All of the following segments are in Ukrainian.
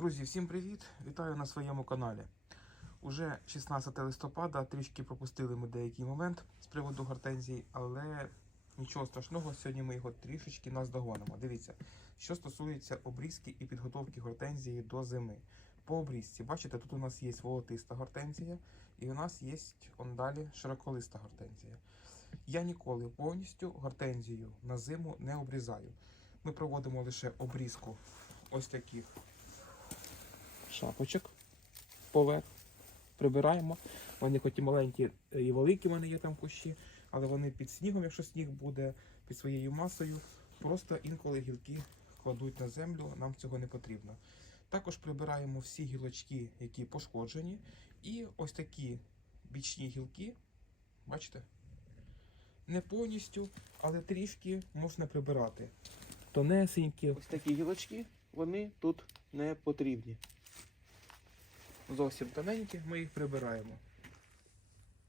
Друзі, всім привіт! Вітаю на своєму каналі. Уже 16 листопада, трішки пропустили ми деякий момент з приводу гортензії, але нічого страшного, сьогодні ми його трішечки наздогонимо. Дивіться, що стосується обрізки і підготовки гортензії до зими. По обрізці, бачите, тут у нас є волотиста гортензія, і у нас є он далі широколиста гортензія. Я ніколи повністю гортензію на зиму не обрізаю. Ми проводимо лише обрізку ось таких шапочок поверх. Прибираємо. Вони хоч і маленькі е, і великі в мене є там кущі, але вони під снігом, якщо сніг буде під своєю масою, просто інколи гілки кладуть на землю, нам цього не потрібно. Також прибираємо всі гілочки, які пошкоджені, і ось такі бічні гілки, бачите? Не повністю, але трішки можна прибирати. Тонесенькі. Ось такі гілочки, вони тут не потрібні. Зовсім тоненькі, ми їх прибираємо.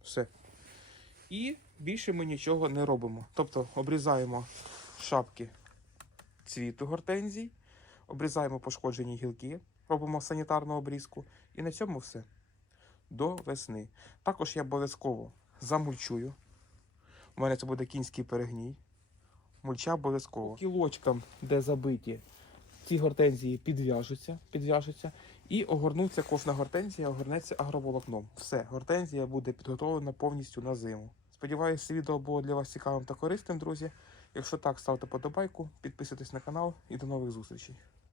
Все. І більше ми нічого не робимо. Тобто обрізаємо шапки цвіту гортензій, обрізаємо пошкоджені гілки, робимо санітарну обрізку. І на цьому все. До весни. Також я обов'язково замульчую. У мене це буде кінський перегній. Мульча обов'язково. Кілочкам, де забиті, ці гортензії підв'яжуться, підв'яжуться і огорнуться кожна гортензія, огорнеться агроволокном. Все, гортензія буде підготовлена повністю на зиму. Сподіваюся, відео було для вас цікавим та корисним, друзі. Якщо так, ставте подобайку, підписуйтесь на канал і до нових зустрічей.